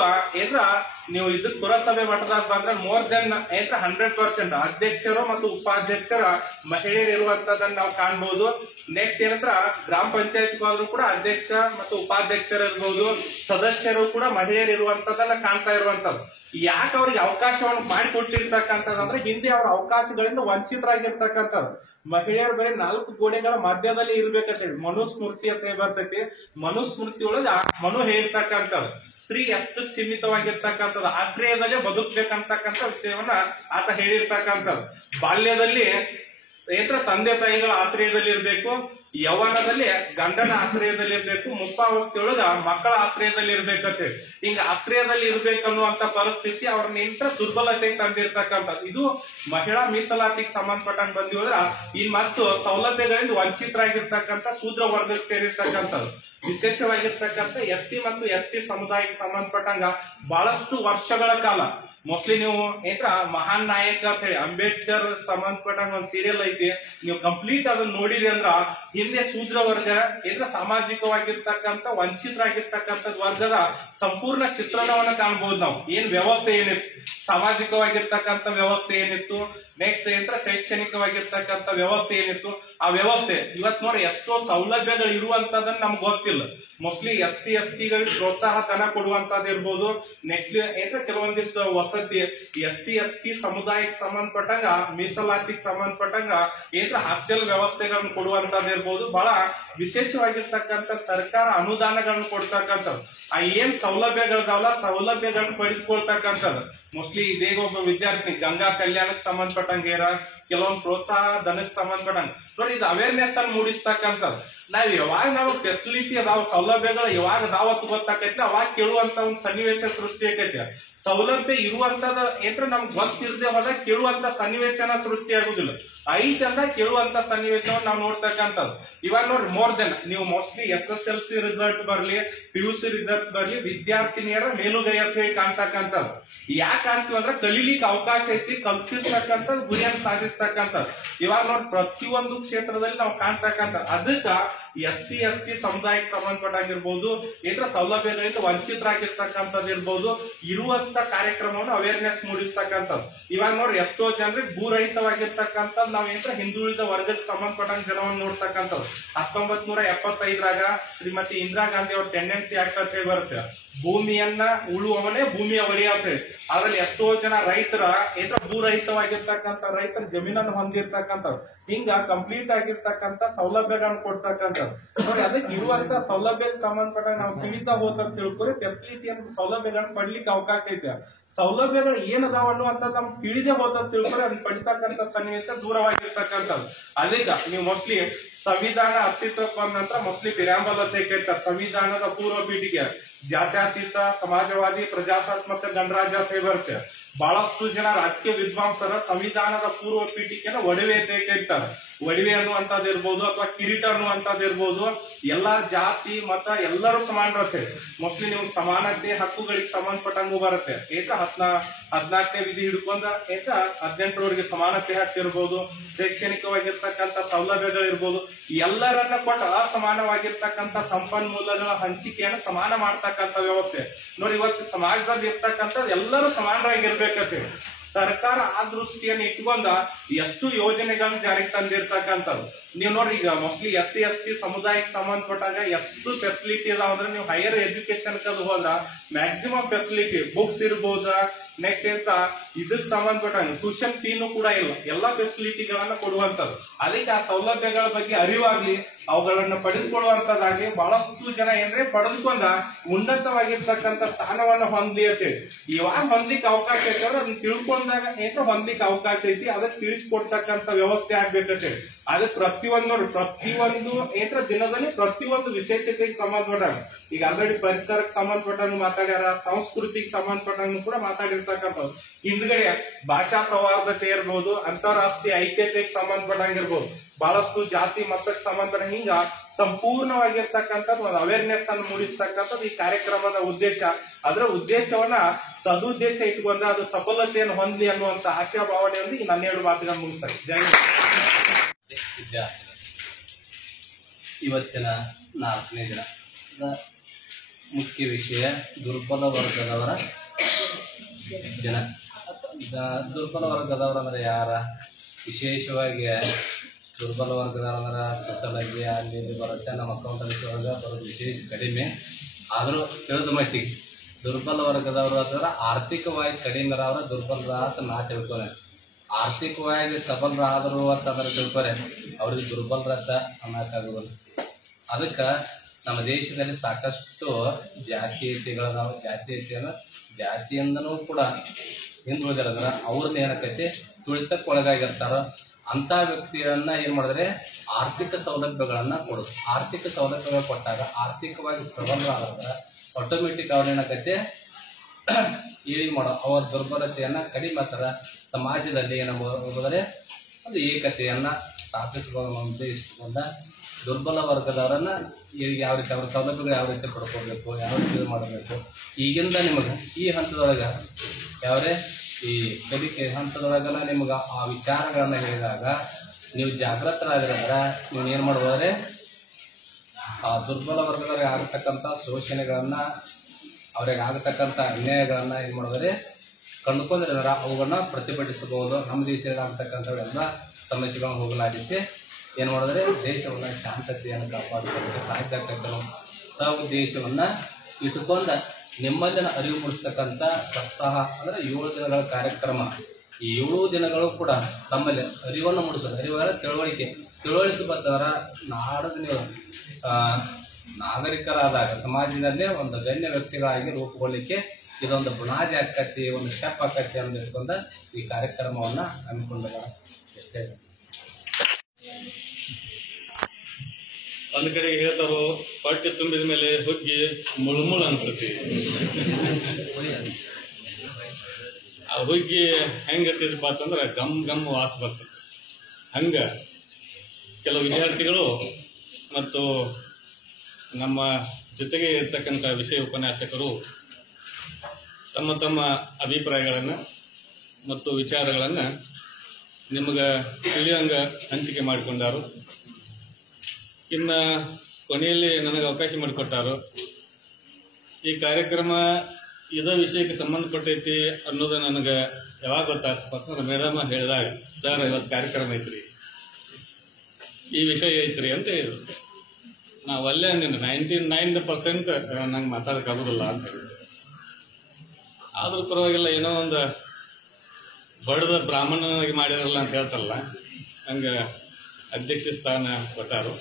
ನೀವು ಇದಕ್ಕೆ ಪುರಸಭೆ ಮಟ್ಟದಾಗ ಬಂದ್ರೆ ಮೋರ್ ದೆನ್ 100% ಅಧ್ಯಕ್ಷರು ಮತ್ತು ಉಪಾಧ್ಯಕ್ಷರ ಮಹಿಳೆಯರು ಇರುವಂತದನ್ನ ನಾವು ಕಾಣಬಹುದು. ನೆಕ್ಸ್ಟ್ ಗ್ರಾಮ ಪಂಚಾಯತ್ ಹೋದ್ರೂ ಕೂಡ ಅಧ್ಯಕ್ಷ ಮತ್ತು ಉಪಾಧ್ಯಕ್ಷರು ಇರ್ಬೋದು, ಸದಸ್ಯರು ಕೂಡ ಮಹಿಳೆಯರು ಇರುವಂತದನ್ನ ಕಾಣ್ತಾ ಇರುವಂತದ್ದು. ಯಾಕೆ ಅವ್ರಿಗೆ ಅವಕಾಶವನ್ನು ಮಾಡಿಕೊಟ್ಟಿರ್ತಕ್ಕಂಥದ್ದಂದ್ರೆ ಹಿಂದೆ ಅವರ ಅವಕಾಶಗಳಿಂದ ವಂಚಿತರಾಗಿರ್ತಕ್ಕಂಥದ್ದು. ಮಹಿಳೆಯರು ಬರೀ 4 ಗೋಡೆಗಳ ಮಧ್ಯದಲ್ಲಿ ಇರ್ಬೇಕಂತೇಳಿ ಮನುಸ್ಮೃತಿ ಅಂತ ಬರ್ತೈತಿ. ಮನುಸ್ಮೃತಿ ಒಳಗ ಮನು ಹೇಳ್ತಕ್ಕಂಥದ್ದು ಸ್ತ್ರೀ ಎಷ್ಟು ಸೀಮಿತವಾಗಿರ್ತಕ್ಕಂಥದ್ದು, ಆಶ್ರಯದಲ್ಲೇ ಬದುಕ್ಬೇಕಂತಕ್ಕಂಥ ವಿಷಯವನ್ನ ಆತ ಹೇಳಿರ್ತಕ್ಕಂಥದ್ದು. ಬಾಲ್ಯದಲ್ಲಿ ತಂದೆ ತಾಯಿಗಳ ಆಶ್ರಯದಲ್ಲಿ ಇರಬೇಕು, ಯೌವನದಲ್ಲಿ ಗಂಡನ ಆಶ್ರಯದಲ್ಲಿ ಇರ್ಬೇಕು, ಮುಪ್ಪಾವಸ್ಥೆಯೊಳಗ ಮಕ್ಕಳ ಆಶ್ರಯದಲ್ಲಿ ಇರ್ಬೇಕಂತ ಹಿಂಗ ಆಶ್ರಯದಲ್ಲಿ ಇರ್ಬೇಕನ್ನುವಂತ ಪರಿಸ್ಥಿತಿ ಅವ್ರನ್ನ ದುರ್ಬಲತೆಗೆ ತಂದಿರ್ತಕ್ಕಂಥದ್ದು. ಇದು ಮಹಿಳಾ ಮೀಸಲಾತಿಗೆ ಸಂಬಂಧಪಟ್ಟಂಗೆ ಬಂದಿವದ್ರ ಇನ್ ಮತ್ತು ಸೌಲಭ್ಯಗಳಿಂದ ವಂಚಿತರಾಗಿರ್ತಕ್ಕಂಥ ಶೂದ್ರ ವರ್ಗಕ್ಕೆ ಸೇರಿರ್ತಕ್ಕಂಥದ್ದು. ವಿಶೇಷವಾಗಿರ್ತಕ್ಕಂಥ SC ಮತ್ತು ST ಸಮುದಾಯಕ್ಕೆ ಸಂಬಂಧಪಟ್ಟಂಗ ಬಹಳಷ್ಟು ವರ್ಷಗಳ ಕಾಲ ಮೋಸ್ಟ್ಲಿ ನೀವು ಮಹಾನ್ ನಾಯಕ ಅಂತ ಹೇಳಿ ಅಂಬೇಡ್ಕರ್ ಸಂಬಂಧಪಟ್ಟಂಗ ಒಂದು ಸೀರಿಯಲ್ ಐತಿ, ನೀವು ಕಂಪ್ಲೀಟ್ ಅದನ್ನ ನೋಡಿರಿ ಅಂದ್ರ ಹಿಂದೆ ಶೂದ್ರ ವರ್ಗ ಸಾಮಾಜಿಕವಾಗಿರ್ತಕ್ಕಂಥ ವಂಚಿತರಾಗಿರ್ತಕ್ಕಂಥ ವರ್ಗದ ಸಂಪೂರ್ಣ ಚಿತ್ರಣವನ್ನ ಕಾಣಬಹುದು. ನಾವು ಏನ್ ವ್ಯವಸ್ಥೆ ಏನಿತ್ತು, ಸಾಮಾಜಿಕವಾಗಿರ್ತಕ್ಕಂಥ ವ್ಯವಸ್ಥೆ ಏನಿತ್ತು, ನೆಕ್ಸ್ಟ್ ಶೈಕ್ಷಣಿಕವಾಗಿರ್ತಕ್ಕಂಥ ವ್ಯವಸ್ಥೆ ಏನಿತ್ತು, ಆ ವ್ಯವಸ್ಥೆ ಇವತ್ ನೋಡಿ ಎಷ್ಟೋ ಸೌಲಭ್ಯಗಳು ಇರುವಂತದನ್ನ ನಮ್ಗೆ ಗೊತ್ತಿಲ್ಲ. ಮೋಸ್ಟ್ಲಿ SC ST ಗಳಿಗೆ ಪ್ರೋತ್ಸಾಹ ಧನ ಕೊಡುವಂತದ್ದು ಇರ್ಬೋದು. ನೆಕ್ಸ್ಟ್ ಕೆಲವೊಂದಿಷ್ಟು ವಸತಿ SC ST ಸಮುದಾಯಕ್ಕೆ ಸಂಬಂಧಪಟ್ಟಂಗ ಮೀಸಲಾತಿಗೆ ಸಂಬಂಧಪಟ್ಟಂಗ ಹಾಸ್ಟೆಲ್ ವ್ಯವಸ್ಥೆಗಳನ್ನು ಕೊಡುವಂತದ್ದು ಇರ್ಬೋದು. ಬಹಳ ವಿಶೇಷವಾಗಿರ್ತಕ್ಕಂಥ ಸರ್ಕಾರ ಅನುದಾನಗಳನ್ನು ಕೊಡ್ತಕ್ಕಂಥದ್ದು. ಆ ಏನ್ ಸೌಲಭ್ಯಗಳಿದಾವಲ್ಲ ಸೌಲಭ್ಯಗಳನ್ನ ಪಡೆದುಕೊಳ್ತಕ್ಕಂಥದ್ದು. ಮೋಸ್ಟ್ಲಿ ಇದೇಗ ಒಬ್ಬ ವಿದ್ಯಾರ್ಥಿ ಗಂಗಾ ಕಲ್ಯಾಣಕ್ಕೆ ಸಂಬಂಧಪಟ್ಟಂಗೆ ಕೆಲವೊಂದು ಪ್ರೋತ್ಸಾಹ ಧನಕ್ಕೆ ಸಂಬಂಧಪಟ್ಟಂಗೆ ನೋಡಿ, ಇದು ಅವೇರ್ನೆಸ್ ಅನ್ನು ಮೂಡಿಸ್ತಕ್ಕಂಥದ್ದು. ಯಾವಾಗ ನಾವು ಫೆಸಿಲಿಟಿ ಅದಾವ, ಸೌಲಭ್ಯಗಳು ಯಾವಾಗ ಅದಾವತ್ತು ಗೊತ್ತಾಕೈತಿ ಅವಾಗ ಕೇಳುವಂತ ಒಂದು ಸನ್ನಿವೇಶ ಸೃಷ್ಟಿ ಆಕೈತಿ. ಸೌಲಭ್ಯ ಇರುವಂತದ ನಮ್ಗೆ ಗೊತ್ತಿರದೆ ಹೋದಾಗ ಕೇಳುವಂತ ಸನ್ನಿವೇಶನ ಸೃಷ್ಟಿ ಆಗುದಿಲ್ಲ. ಐತಂದ ಕೇಳುವಂತ ಸನ್ನಿವೇಶವನ್ನು ನಾವು ನೋಡ್ತಕ್ಕಂಥದ್ದು. ಇವಾಗ ನೋಡ್ರಿ ಮೋರ್ ದೆನ್ ನೀವು ಮೋಸ್ಟ್ಲಿ SSLC ರಿಸಲ್ಟ್ ಬರ್ಲಿ, PUC ರಿಸಲ್ಟ್ ಬರ್ಲಿ, ವಿದ್ಯಾರ್ಥಿನಿಯರ ಮೇಲುಗೈ ಅಂತ ಹೇಳಿ ಕಾಣ್ತಕ್ಕಂಥದ್ದು. ಯಾಕೆ ಅಂತೀವಿ ಅಂದ್ರೆ ಕಲೀಲಿಕ್ಕೆ ಅವಕಾಶ ಐತಿ, ಕಲ್ತಿರ್ತಕ್ಕಂಥದ್ದು ಗುರಿಯನ್ನು ಸಾಧಿಸ್ತಕ್ಕಂಥದ್ದು. ಇವಾಗ ನೋಡಿ ಪ್ರತಿಯೊಂದು ಕ್ಷೇತ್ರದಲ್ಲಿ ನಾವು ಕಾಣ್ತಕ್ಕಂಥ ಅದಕ್ಕ SC ST ಸಮುದಾಯಕ್ಕೆ ಸಂಬಂಧಪಟ್ಟಾಗಿರ್ಬೋದು, ಸೌಲಭ್ಯಗಳಿಂದ ವಂಚಿತರಾಗಿರ್ತಕ್ಕಂಥದ್ದು ಇರ್ಬೋದು, ಇರುವಂತ ಕಾರ್ಯಕ್ರಮವನ್ನು ಅವೇರ್ನೆಸ್ ಮೂಡಿಸ್ತಕ್ಕಂಥದ್ದು. ಇವಾಗ ನೋಡ್ರಿ ಎಷ್ಟೋ ಜನರಿಗೆ ಭೂರಹಿತವಾಗಿರ್ತಕ್ಕಂಥದ್ದು ನಾವು ಹಿಂದುಳಿದ ವರ್ಗಕ್ಕೆ ಸಂಬಂಧಪಟ್ಟಂಗ ಜನವನ್ನು ನೋಡ್ತಕ್ಕಂಥದ್ದು. 1975 ಶ್ರೀಮತಿ ಇಂದಿರಾ ಗಾಂಧಿ ಅವ್ರ ಟೆಂಡೆನ್ಸಿ ಆಕ್ಟ್ ಅಂತ ಹೇಳಿ ಬರುತ್ತೆ, ಭೂಮಿಯನ್ನ ಉಳುವವನೇ ಭೂಮಿಯ ಒಡೆಯ ಅಂತ ಹೇಳಿ. ಅದ್ರಲ್ಲಿ ಎಷ್ಟೋ ಜನ ರೈತರ ಭೂರಹಿತವಾಗಿರ್ತಕ್ಕಂಥ ರೈತರ ಜಮೀನನ್ನು ಹೊಂದಿರ್ತಕ್ಕಂಥದ್ದು. ಹಿಂಗ ಕಂಪ್ಲೀಟ್ ಆಗಿರ್ತಕ್ಕಂಥ ಸೌಲಭ್ಯಗಳನ್ನ ಕೊಡ್ತಕ್ಕಂಥದ್ದು ನೋಡಿ. ಅದಕ್ಕೆ ಇರುವಂತ ಸೌಲಭ್ಯಕ್ಕೆ ಸಂಬಂಧಪಟ್ಟ ನಾವು ತಿಳಿತಾ ಹೋದ ತಿಳ್ಕೊರಿ ಫೆಸಿಲಿಟಿ ಸೌಲಭ್ಯಗಳನ್ನ ಪಡ್ಲಿಕ್ಕೆ ಅವಕಾಶ ಐತೆ. ಸೌಲಭ್ಯಗಳು ಏನದಾವ ಅನ್ನುವಂಥದ್ದು ನಮ್ಗೆ ತಿಳಿದೇ ಹೋದ ತಿಳ್ಕೊರಿ ಅದನ್ನ ಪಡಿತಕ್ಕಂಥ ಸನ್ನಿವೇಶ ದೂರ ಸಮಗ್ರವಾಗಿರ್ತಕ್ಕಂಥದ್ದು. ಅದಕ್ಕೆ ನೀವು ಮೋಸ್ಟ್ಲಿ ಸಂವಿಧಾನ ಅಸ್ತಿತ್ವಕ್ಕೆ ಬಂದ ನಂತರ ಮೋಸ್ಟ್ಲಿ ಪ್ರಿಯಾಂಬಲ್ ಅಂತ ಕೇಳ್ತಾರೆ. ಸಂವಿಧಾನದ ಪೂರ್ವ ಪೀಠಿಗೆ ಜಾತ್ಯತೀತ, ಸಮಾಜವಾದಿ, ಪ್ರಜಾಸತ್ತಾತ್ಮಕ, ಗಣರಾಜ್ಯ ಅಂತ ಬರುತ್ತೆ. ಬಹಳಷ್ಟು ಜನ ರಾಜಕೀಯ ವಿದ್ವಾಂಸರ ಸಂವಿಧಾನದ ಪೂರ್ವ ಪೀಠಿಕೆನ ಒಡವೆ ಅಂತ ಕೇಳ್ತಾರೆ. ಒಡವೆ ಅನ್ನುವಂಥದ್ದು ಇರ್ಬೋದು ಅಥವಾ ಕಿರೀಟ ಅನ್ನುವಂಥದ್ದು ಇರ್ಬೋದು. ಎಲ್ಲಾ ಜಾತಿ ಮತ ಎಲ್ಲರೂ ಸಮಾನರತೆ. ಮೋಸ್ಟ್ಲಿ ನೀವು ಸಮಾನತೆ ಹಕ್ಕುಗಳಿಗೆ ಸಂಬಂಧಪಟ್ಟಂಗೂ ಬರುತ್ತೆ. 14ನೇ ವಿಧಿ ಹಿಡ್ಕೊಂಡ 18ರವರೆಗೆ ಸಮಾನತೆ ಹಕ್ಕು ಇರ್ಬೋದು. ಶೈಕ್ಷಣಿಕವಾಗಿರ್ತಕ್ಕಂಥ ಸೌಲಭ್ಯಗಳಿರ್ಬೋದು. ಎಲ್ಲರನ್ನ ಕೊಟ್ಟು ಅಸಮಾನವಾಗಿರ್ತಕ್ಕಂಥ ಸಂಪನ್ಮೂಲಗಳ ಹಂಚಿಕೆಯನ್ನು ಸಮಾನ ಮಾಡ್ತಕ್ಕಂಥ ವ್ಯವಸ್ಥೆ ನೋಡಿ. ಇವತ್ತು ಸಮಾಜದಲ್ಲಿ ಇರ್ತಕ್ಕಂಥದ್ದು ಎಲ್ಲರೂ ಸಮಾನರಾಗಿರ್ಬೇಕಂತೆ. ಸರ್ಕಾರ ಆ ದೃಷ್ಟಿಯನ್ನು ಇಟ್ಕೊಂಡ ಎಷ್ಟು ಯೋಜನೆಗಳನ್ನ ಜಾರಿಗೆ ತಂದಿರ್ತಕ್ಕಂಥದ್ದು ನೀವು ನೋಡ್ರಿ. ಈಗ ಮೋಸ್ಟ್ಲಿ SC/ST ಸಮುದಾಯಕ್ಕೆ ಸಂಬಂಧಪಟ್ಟಾಗ ಎಷ್ಟು ಫೆಸಿಲಿಟಿ ಇದಾವ ಅಂದ್ರೆ, ನೀವು ಹೈಯರ್ ಎಜುಕೇಶನ್ ಕದು ಹೋದ ಮ್ಯಾಕ್ಸಿಮಮ್ ಫೆಸಿಲಿಟಿ ಬುಕ್ಸ್ ಇರ್ಬೋದ. ನೆಕ್ಸ್ಟ್ ಎಂತ ಇದಕ್ಕೆ ಸಂಬಂಧಪಟ್ಟ ಟ್ಯೂಷನ್ ಫೀನು ಕೂಡ ಇಲ್ಲ. ಎಲ್ಲಾ ಫೆಸಿಲಿಟಿಗಳನ್ನ ಕೊಡುವಂತದ್ದು. ಅದಕ್ಕೆ ಆ ಸೌಲಭ್ಯಗಳ ಬಗ್ಗೆ ಅರಿವಾಗ್ಲಿ, ಅವುಗಳನ್ನ ಪಡೆದುಕೊಳ್ಳುವಂತದ್ದಾಗ್ಲಿ ಬಹಳಷ್ಟು ಜನ ಏನ್ರಿ ಪಡೆದುಕೊಂಡ ಉನ್ನತವಾಗಿರ್ತಕ್ಕಂಥ ಸ್ಥಾನವನ್ನ ಹೊಂದಿ ಅಂತೇಳಿ ಇವಾಗ ಹೊಂದಿಕ್ ಅವಕಾಶ ಐತೆ ಅಂದ್ರೆ ಅದನ್ನ ತಿಳ್ಕೊಂಡಾಗ ಏನ್ರ ಹೊಂದಿಕ್ ಅವಕಾಶ ಐತಿ. ಅದಕ್ಕೆ ತಿಳಿಸ್ಕೊಡ್ತಕ್ಕಂಥ ವ್ಯವಸ್ಥೆ ಆಗ್ಬೇಕಂತೇಳಿ ಅದಕ್ಕೆ ಪ್ರತಿಯೊಂದು ಏನ್ರ ದಿನದಲ್ಲಿ ಪ್ರತಿಯೊಂದು ವಿಶೇಷತೆಗೆ ಸಂಬಂಧಪಟ್ಟಾಗ ಈಗ ಆಲ್ರೆಡಿ ಪರಿಸರಕ್ಕೆ ಸಂಬಂಧಪಟ್ಟಂಗ ಮಾತಾಡ್ಯಾರ, ಸಂಸ್ಕೃತಿಗೆ ಸಂಬಂಧಪಟ್ಟಂಗ ಕೂಡ ಮಾತಾಡಿರ್ತಕ್ಕಂಥದ್ದು. ಹಿಂದ್ಗಡೆ ಭಾಷಾ ಸೌಹಾರ್ದತೆ ಇರ್ಬೋದು, ಅಂತಾರಾಷ್ಟ್ರೀಯ ಐಕ್ಯತೆಗೆ ಸಂಬಂಧಪಟ್ಟಂಗಿರ್ಬೋದು, ಬಹಳಷ್ಟು ಜಾತಿ ಮತಕ್ಕೆ ಸಂಬಂಧಪಟ್ಟ ಹಿಂಗ ಸಂಪೂರ್ಣವಾಗಿರ್ತಕ್ಕಂಥದ್ದು ಒಂದು ಅವೇರ್ನೆಸ್ ಅನ್ನು ಮೂಡಿಸ್ತಕ್ಕಂಥದ್ದು ಈ ಕಾರ್ಯಕ್ರಮದ ಉದ್ದೇಶ. ಅದರ ಉದ್ದೇಶವನ್ನ ಸದುದ್ದೇಶ ಇಟ್ಕೊಂಡ ಅದು ಸಫಲತೆಯನ್ನು ಹೊಂದಲಿ ಅನ್ನುವಂತ ಆಶಾಭಾವನೆಯೊಂದಿಗೆ ನನ್ನ 2 ಮಾತುಗಳನ್ನು ಮುಗಿಸ್ತಾರೆ. ಜೈ ವಿದ್ಯಾರ್ಥಿಗಳು, ಇವತ್ತಿನ 4ನೇ ದಿನದ ಮುಖ್ಯ ವಿಷಯ ದುರ್ಬಲ ವರ್ಗದವರ ದಿನ. ದುರ್ಬಲ ವರ್ಗದವರು ಅಂದ್ರೆ ಯಾರ? ವಿಶೇಷವಾಗಿ ದುರ್ಬಲ ವರ್ಗದವರ ಸೊಸಲಗಿ ಅಲ್ಲಿ ಬರುತ್ತೆ. ನಮ್ಮ ಅಕೌಂಟೆನ್ಸಿ ಒಳಗೆ ಬರೋದು ವಿಶೇಷ ಕಡಿಮೆ. ಆದರೂ ತಿಳಿದ ಮಟ್ಟಿಗೆ ದುರ್ಬಲ ವರ್ಗದವರು ಅಂದ್ರೆ ಆರ್ಥಿಕವಾಗಿ ಕಡಿಮೆ ಅವರ ದುರ್ಬಲರ ಅಂತ ನಾ ತಿಳ್ಕೊಂಡೆ. ಆರ್ಥಿಕವಾಗಿ ಸಬಲರಾದರು ಅಂತಂದ್ರೆ ತಿಳ್ಕೊರೆ ಅವ್ರಿಗೆ ದುರ್ಬಲರತ್ತ ಅನ್ನಕ್ಕಾಗೋದಿಲ್ಲ. ಅದಕ್ಕೆ ನಮ್ಮ ದೇಶದಲ್ಲಿ ಸಾಕಷ್ಟು ಜಾತೀಯತೆಗಳದಾವ. ಜಾತಿಯಿಂದನೂ ಕೂಡ ಹಿಂದುಳಿದಿರೋದ್ರ ಅವ್ರದ್ದು ಏನಕ್ಕೈತಿ ತುಳಿತಕ್ಕೆ ಒಳಗಾಗಿರ್ತಾರ. ಅಂತ ವ್ಯಕ್ತಿಗಳನ್ನ ಏನ್ ಮಾಡಿದ್ರೆ ಆರ್ಥಿಕ ಸೌಲಭ್ಯಗಳನ್ನ ಕೊಡೋದು. ಆರ್ಥಿಕ ಸೌಲಭ್ಯಗಳು ಕೊಟ್ಟಾಗ ಆರ್ಥಿಕವಾಗಿ ಸಬಲರಾದ್ರ ಆಟೋಮೆಟಿಕ್ ಅವ್ರೇನಕ್ಕೈತಿ ಏಳಿ ಮಾಡೋ ಅವರ ದುರ್ಬಲತೆಯನ್ನ ಕಡಿಮೆ ಮಾಡ್ತಾರ. ಸಮಾಜದಲ್ಲಿ ಏನಂಬುದರೆ ಒಂದು ಏಕತೆಯನ್ನ ಸ್ಥಾಪಿಸಬಹುದು ಉದ್ದೇಶದಿಂದ ದುರ್ಬಲ ವರ್ಗದವರನ್ನ ಯಾವ ರೀತಿ ಅವ್ರ ಸೌಲಭ್ಯಗಳು ಯಾವ ರೀತಿ ಪಡ್ಕೋಬೇಕು, ಯಾವ ರೀತಿ ಮಾಡಬೇಕು. ಈಗಿಂದ ನಿಮಗೆ ಈ ಹಂತದೊಳಗೆ ಯಾವ್ರೆ ಈ ಕಲಿಕೆ ಹಂತದೊಳಗನ ನಿಮ್ಗೆ ಆ ವಿಚಾರಗಳನ್ನ ಹೇಳಿದಾಗ ನೀವು ಜಾಗೃತರಾಗಿರೋದ್ರ ನೀವು ಏನು ಮಾಡ್ಬೋದ್ರೆ ಆ ದುರ್ಬಲ ವರ್ಗದವ್ರಿಗೆ ಆಗತಕ್ಕಂಥ ಶೋಷಣೆಗಳನ್ನ, ಅವ್ರಿಗೆ ಆಗತಕ್ಕಂಥ ಅನ್ಯಾಯಗಳನ್ನ ಏನು ಮಾಡಿದ್ರೆ ಕಂಡುಕೊಂಡಿರೋದ್ರ ಅವುಗಳನ್ನ ಪ್ರತಿಭಟಿಸಬಹುದು. ನಮ್ಮ ದೇಶದಲ್ಲಿ ಆಗ್ತಕ್ಕಂಥವೆಲ್ಲ ಸಮಸ್ಯೆಗಳನ್ನ ಹೋಗಲಾಡಿಸಿ ಏನು ಮಾಡಿದ್ರೆ ದೇಶವನ್ನ ಶಾಂತತೆಯನ್ನು ಕಾಪಾಡಿಕೊಳ್ಳಕ್ಕೆ ಸಾಧ್ಯ ಆಗ್ತಕ್ಕಂಥ ಸಉದ್ದೇಶವನ್ನ ಇಟ್ಟುಕೊಂಡ ನಿಮ್ಮಲ್ಲಿನ ಅರಿವು ಮೂಡಿಸ್ತಕ್ಕಂಥ ಸಪ್ತಾಹ ಅಂದ್ರೆ 7 ದಿನಗಳ ಕಾರ್ಯಕ್ರಮ. ಈ 7 ದಿನಗಳು ಕೂಡ ತಮ್ಮಲ್ಲಿ ಅರಿವನ್ನು ಮೂಡಿಸೋದು. ಅರಿವರ ತಿಳುವಳಿಸಬದ್ದವರ ನಾಡದ ನೀವು ನಾಗರಿಕರಾದಾಗ ಸಮಾಜದಲ್ಲೇ ಒಂದು ಗಣ್ಯ ವ್ಯಕ್ತಿಗಳಾಗಿ ರೂಪುಗೊಳ್ಳಿಕ್ಕೆ ಇದೊಂದು ಬುನಾದಿ ಆಕತಿ, ಒಂದು ಸ್ಟೆಪ್ ಆಕತಿ ಅಂತ ಇಟ್ಕೊಂಡ ಈ ಕಾರ್ಯಕ್ರಮವನ್ನ ಹಮ್ಮಿಕೊಂಡಾಗ ಎಷ್ಟೇ. ಒಂದ್ ಕಡೆಗೆ ಹೇಳ್ತಾರೋ ಹೊಟ್ಟೆ ತುಂಬಿದ ಮೇಲೆ ಹುಗ್ಗಿ ಮುಳುಮುಳು ಅನ್ಸತಿ. ಆ ಹುಗ್ಗಿ ಹೆಂಗತ್ತಿದಪ್ಪ ಅಂತಂದ್ರೆ ಗಮ್ ಗಮ್ ವಾಸ ಬರ್ತದೆ. ಹಂಗ ಕೆಲವು ವಿದ್ಯಾರ್ಥಿಗಳು ಮತ್ತು ನಮ್ಮ ಜೊತೆಗೆ ಇರ್ತಕ್ಕಂಥ ವಿಷಯ ಉಪನ್ಯಾಸಕರು ತಮ್ಮ ತಮ್ಮ ಅಭಿಪ್ರಾಯಗಳನ್ನು ಮತ್ತು ವಿಚಾರಗಳನ್ನು ನಿಮಗೆ ತಿಳಿಯಂಗ ಹಂಚಿಕೆ ಮಾಡಿಕೊಂಡಾರು. ಇನ್ನು ಕೊನೆಯಲ್ಲಿ ನನಗೆ ಅವಕಾಶ ಮಾಡಿಕೊಟ್ಟಾರು. ಈ ಕಾರ್ಯಕ್ರಮ ಇದೇ ವಿಷಯಕ್ಕೆ ಸಂಬಂಧಪಟ್ಟೈತಿ ಅನ್ನೋದು ನನಗೆ ಯಾವಾಗ ಗೊತ್ತಾಗ್ತದೆ ಮೇಡಮ್ ಹೇಳಿದಾಗ, ಸರ್ ಇವತ್ತು ಕಾರ್ಯಕ್ರಮ ಐತ್ರಿ, ಈ ವಿಷಯ ಐತ್ರಿ ಅಂತ ಹೇಳಿದ್ರು. ನಾವು ಅಲ್ಲೇ ಅಂದಿನಿ 99% ನಂಗೆ ಮಾತಾಡೋಕ್ಕಾಗೋದಿಲ್ಲ ಅಂತ ಹೇಳಿದ್ರು. ಆದ್ರೂ ಪರವಾಗಿಲ್ಲ, ಏನೋ ಒಂದು ಬಡದ ಬ್ರಾಹ್ಮಣನಾಗಿ ಮಾಡಿರಲ್ಲ ಅಂತ ಹೇಳ್ತಾರಲ್ಲ, ಹಂಗೆ ಅಧ್ಯಕ್ಷ ಸ್ಥಾನ ಕೊಟ್ಟಾರು.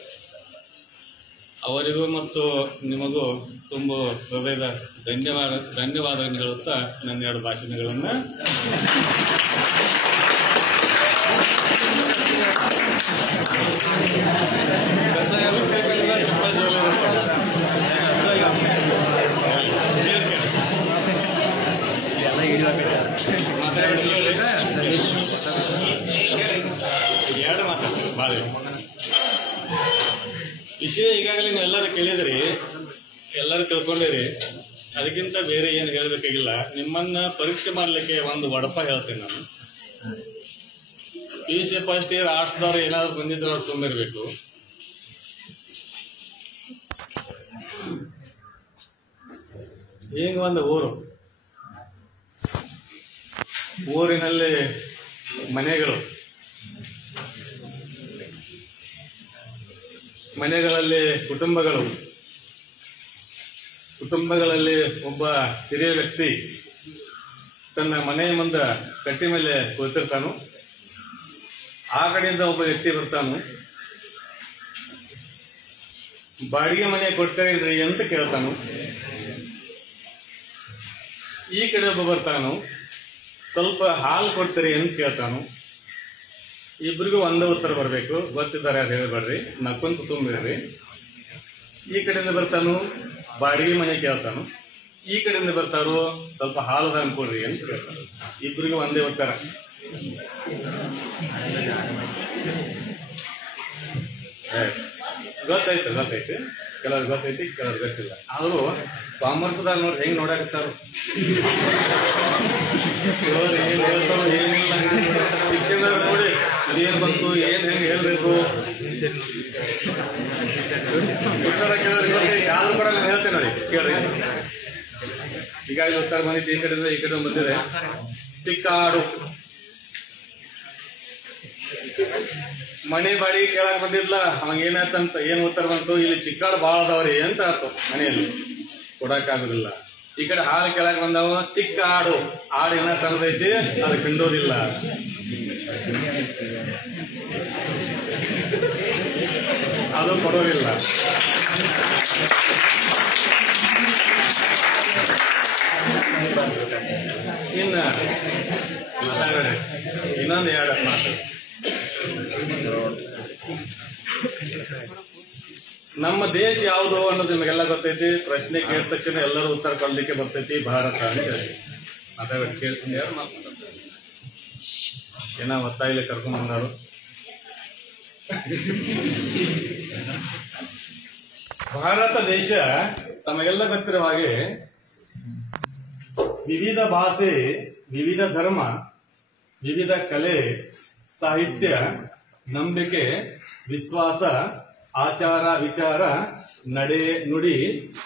ಅವರಿಗೂ ಮತ್ತು ನಿಮಗೂ ತುಂಬ ಹೃದಯದ ಧನ್ಯವಾದಗಳನ್ನು ಹೇಳುತ್ತಾ ನನ್ನ 2 ಭಾಷಣಗಳನ್ನು ಕಸ ಎಬ್ಬಿಸ್ಬೇಕಂದ್ರೆ ಚಪ್ಪಲಿ ಜೋಲಿ ಎರಡು ಮಾತಾಡ್ತಾರೆ ಭಾಳ ವಿಷಯ ಈಗಾಗಲೇ ನೀವು ಎಲ್ಲರೂ ಕೇಳಿದ್ರಿ, ಎಲ್ಲರೂ ತಿಳ್ಕೊಂಡಿರಿ. ಅದಕ್ಕಿಂತ ಬೇರೆ ಏನು ಹೇಳಬೇಕಾಗಿಲ್ಲ. ನಿಮ್ಮನ್ನ ಪರೀಕ್ಷೆ ಮಾಡಲಿಕ್ಕೆ ಒಂದು ವಡಪ ಹೇಳ್ತೀನಿ ನಾನು. PUC ಫಸ್ಟ್ ಇಯರ್ ಆರ್ಟ್ಸ್ದವ್ರು ಏನಾದ್ರು ಬಂದಿದ್ರು ಅವ್ರು ತುಂಬಿರ್ಬೇಕು. ಈಗ ಒಂದು ಊರಿನಲ್ಲಿ ಮನೆಗಳಲ್ಲಿ ಕುಟುಂಬಗಳಲ್ಲಿ ಒಬ್ಬ ಹಿರಿಯ ವ್ಯಕ್ತಿ ತನ್ನ ಮನೆಯ ಮುಂದೆ ಕಟ್ಟಿ ಮೇಲೆ ಕುಳಿತಿರ್ತಾನು. ಆ ಕಡೆಯಿಂದ ಒಬ್ಬ ವ್ಯಕ್ತಿ ಬರ್ತಾನು. ಬಾಡಿಗೆ ಮನೆ ಕೊಡ್ತೀರಿ ಅಂತ ಕೇಳ್ತಾನು. ಈ ಕಡೆ ಒಬ್ಬ ಬರ್ತಾನು, ಸ್ವಲ್ಪ ಹಾಲು ಕೊಡ್ತೀರಿ ಅಂತ ಕೇಳ್ತಾನು. ಇಬ್ಬರಿಗೂ ಒಂದೇ ಉತ್ತರ ಬರಬೇಕು. ಗೊತ್ತಿದ್ದಾರೆ ಅದು ಹೇಳ್ಬೇಡ್ರಿ, ನಕ್ಕೊಂತ ತುಂಬಿದ್ರಿ. ಈ ಕಡೆಯಿಂದ ಬರ್ತಾನು, ಬಾಡಿಗೆ ಮನೆ ಕೇಳ್ತಾನು. ಈ ಕಡೆಯಿಂದ ಬರ್ತಾರೋ, ಸ್ವಲ್ಪ ಹಾಲು ದಾನ್ ಕೊಡ್ರಿ ಅಂತ ಕೇಳ್ತಾನು. ಇಬ್ಬರಿಗೂ ಒಂದೇ ಉತ್ತರ. ಗೊತ್ತಾಯ್ತು. ಕೆಲವ್ರು ಗೊತ್ತೈತಿ, ಕೆಲವ್ರು ಗೊತ್ತಿಲ್ಲ. ಆದ್ರೂ ಕಾಮರ್ಸ್ದಾಗ ನೋಡಿ ಹೆಂಗ್ ನೋಡಾಕತ್ತಾರ. ಕೆಲವ್ರು ಏನ್ ಹೇಳ್ತಾರೋ ಏನಿಲ್ಲ, ಶಿಕ್ಷಣ ನೋಡಿ ಇದೇನ್ ಬಂತು, ಏನ್ ಹೆಂಗ್ ಹೇಳ್ಬೇಕು ಉತ್ತರ ಕೆಲವ್ರಿಗೆ ಗೊತ್ತೈತಿ. ಆದ್ರೂ ಕೂಡ ನಾನು ಹೇಳ್ತೇನೆ ನೋಡಿ, ಕೇಳ್ರಿ. ಈಗಾಗಲೇ ಉತ್ತರ ಬಂದಿತ್ತು, ಈ ಕಡೆ ಬಂದಿದೆ. ಚಿಕ್ಕಾಡು ಮನೆ ಬಾಡಿಗೆ ಕೇಳಕ್ ಬಂದಿದ್ಲ, ಅವಾಗ ಏನಾಯ್ತಂತ ಏನ್ ಉತ್ತರ ಬಂತು, ಇಲ್ಲಿ ಚಿಕ್ಕಾಡು ಭಾಳ ಅದಾವ್ರಿ ಅಂತ ಆಯ್ತು. ಮನೆಯಲ್ಲಿ ಕೊಡಕ್ ಆಗುದಿಲ್ಲ. ಈ ಕಡೆ ಹಾಲು ಕೇಳಕ್ ಬಂದವ, ಚಿಕ್ಕ ಆಡು ಏನ ಸಣ್ಣದೈತಿ, ಅದು ಕಿಂಡೋದಿಲ್ಲ. ಅದು ಕೊಡೋದಿಲ್ಲ. ಇನ್ನ ಮಾತಾಡೋಣ, ಇನ್ನೊಂದು ಎರಡು ಮಾತು. ನಮ್ಮ ದೇಶ ಯಾವುದು ಅನ್ನೋದು ನಿಮಗೆಲ್ಲ ಗೊತ್ತೈತಿ. ಪ್ರಶ್ನೆ ಕೇಳಿದ ತಕ್ಷಣ ಎಲ್ಲರೂ ಉತ್ತರ ಕೊಡ್ಲಿಕ್ಕೆ ಬರ್ತೈತಿ, ಭಾರತ ಅಂತ ಹೇಳಿ ಮಾತಾಡಿ ಕೇಳ್ತೀನಿ. ಯಾರು ಮಾತಾಡ್ತಾರೆ ಏನೋ ಒತ್ತಾಯಿಲೆ ಕರ್ಕೊಂಡ್ ಬಂದಾರು. ಭಾರತ ದೇಶ ತಮಗೆಲ್ಲ ಗೊತ್ತಿರುವ ಹಾಗೆ ವಿವಿಧ ಭಾಷೆ, ವಿವಿಧ ಧರ್ಮ, ವಿವಿಧ ಕಲೆ, ಸಾಹಿತ್ಯ, ನಂಬಿಕೆ, ವಿಶ್ವಾಸ, ಆಚಾರ ವಿಚಾರ, ನಡೆ ನುಡಿ,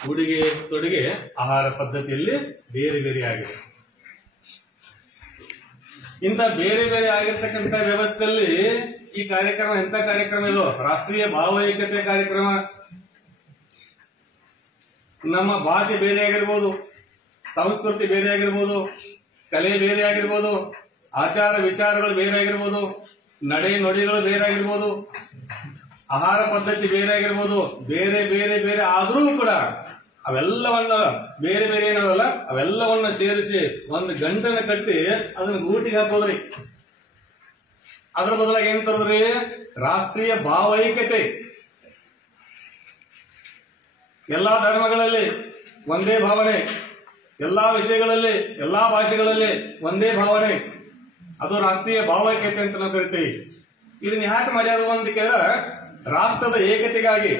ಉಡುಗೆ ತೊಡುಗೆ, ಆಹಾರ ಪದ್ಧತಿಯಲ್ಲಿ ಬೇರೆ ಬೇರೆ ಆಗಿದೆ. ಇಂಥ ಬೇರೆ ಬೇರೆ ಆಗಿರ್ತಕ್ಕಂಥ ವ್ಯವಸ್ಥೆಯಲ್ಲಿ ಈ ಕಾರ್ಯಕ್ರಮ ಎಂತ ಕಾರ್ಯಕ್ರಮ ಇದು? ರಾಷ್ಟ್ರೀಯ ಭಾವೈಕ್ಯತೆ ಕಾರ್ಯಕ್ರಮ. ನಮ್ಮ ಭಾಷೆ ಬೇರೆ ಆಗಿರ್ಬೋದು, ಸಂಸ್ಕೃತಿ ಬೇರೆ ಆಗಿರ್ಬೋದು, ಕಲೆ ಬೇರೆ ಆಗಿರ್ಬೋದು, ಆಚಾರ ವಿಚಾರಗಳು ಬೇರೆ ಆಗಿರ್ಬೋದು, ನಡೆ ನುಡಿಗಳು ಬೇರೆ ಆಗಿರ್ಬೋದು, ಆಹಾರ ಪದ್ಧತಿ ಬೇರೆ ಆಗಿರ್ಬೋದು, ಬೇರೆ ಬೇರೆ ಬೇರೆ ಆದ್ರೂ ಕೂಡ ಅವೆಲ್ಲವನ್ನ ಬೇರೆ ಬೇರೆ ಏನಲ್ಲ, ಅವೆಲ್ಲವನ್ನ ಸೇರಿಸಿ ಒಂದು ಗಂಟನ್ನ ಕಟ್ಟಿ ಅದನ್ನ ಗೂಟಿಗೆ ಹಾಕೋದ್ರಿ. ಅದ್ರ ಬದಲಾಗಿ ಏನ್ ತರದ್ರಿ? ರಾಷ್ಟ್ರೀಯ ಭಾವೈಕ್ಯತೆ. ಎಲ್ಲಾ ಧರ್ಮಗಳಲ್ಲಿ ಒಂದೇ ಭಾವನೆ, ಎಲ್ಲಾ ವಿಷಯಗಳಲ್ಲಿ, ಎಲ್ಲಾ ಭಾಷೆಗಳಲ್ಲಿ ಒಂದೇ ಭಾವನೆ, ಅದು ರಾಷ್ಟ್ರೀಯ ಭಾವೈಕ್ಯತೆ ಅಂತ ನಾವು ಕರಿತೀವಿ. ಇದನ್ನ ಯಾಕೆ ಮಾಡ್ಯಾರು ಅಂತ ಕೇಳಿದ್ರೆ, ರಾಷ್ಟ್ರದ ಏಕತೆಗಾಗಿ,